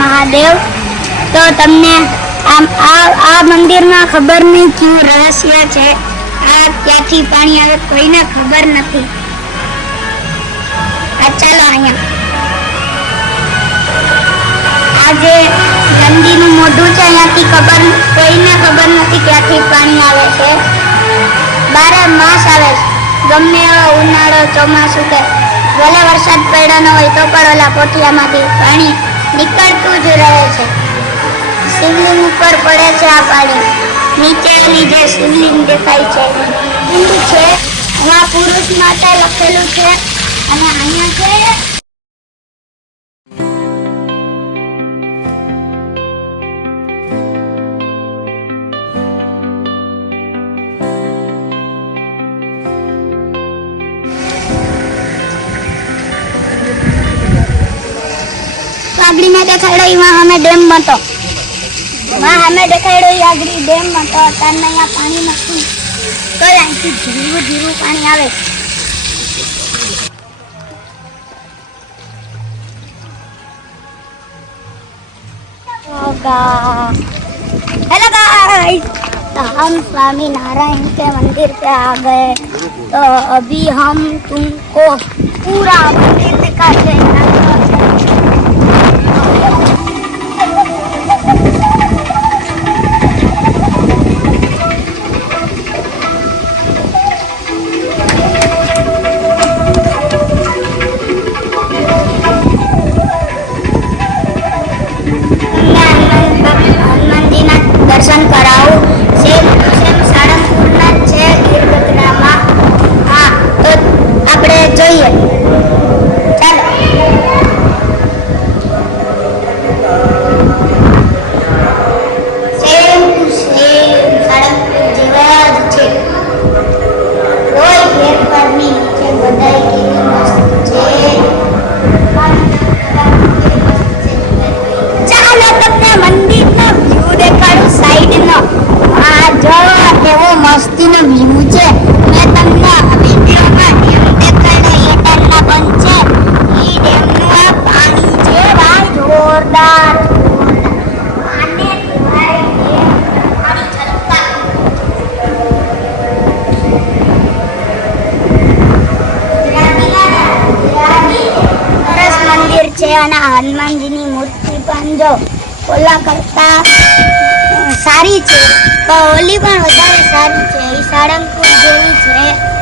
મહાદેવ। તો તમને આ મંદિરમાં ખબર નહીં ક્યું રહસ્ય છે, આ ક્યાંથી પાણી આવે કોઈને ખબર નથી। ચાલો અહીંયા આ જે નંદીનું મોઢું છે અહીંયાથી કોઈને ખબર નથી ક્યાંથી પાણી આવે છે। 12 માસ આવે છે, ગમે એવો ઉનાળો ચોમાસું કે ભલે વરસાદ પડ્યો ન હોય તો પણ ઓલા પોઠિયામાંથી પાણી નીકળતું જ રહે છે। શિવલિંગ ઉપર પડે છે આ પાણી, નીચેની જે શિવલિંગ દેખાય છે હિન્દુ છે, એમાં પુરુષ માટે લખેલું છે અને અહીંયા છે આગળી મેં દેખાડ્યો એમાં અમે ડેમ હતો, અમે દેખાડ્યો આગળી ડેમ હતો। અત્યારે અહીંયા પાણી નથી તો અહીંથી ધીરું ધીરું પાણી આવે। हेलो गाइस, तो हम स्वामी नारायण के मंदिर पे आ गए। तो अभी हम तुमको पूरा मंदिर दिखाते हैं। દર્શન કરાવું સેમ સાળંગપુરના જ છે ગીરગઢડામાં। હા તો આપણે જોઈએ, ચાલો। સેમ સાળંગપુર જેવા જ છે, કોઈ ફેરફાર નહીં છે, બધાય કેવી મસ્ત છે। ચાલો તમને મંદિરનો વ્યૂ દેખાડું સાઈડનો। આ જો એવો મસ્તીનો વ્યૂ છે, મેં તમને વિડીયોમાં ડેમ દેખાડ્યો, એ ડેમના બંધ છે, એ ડેમનું આ પાણી છે ભાઈ જોરદાર આને કહેવાય ડેમ પાણી છલકા। સરસ મંદિર છે અને હનુમાનજીની મૂર્તિ પણ જો ઓલા કરતા સારી છે, તો ઓલી પણ વધારે સારી છે, એ સાળંગપુર જેવી છે।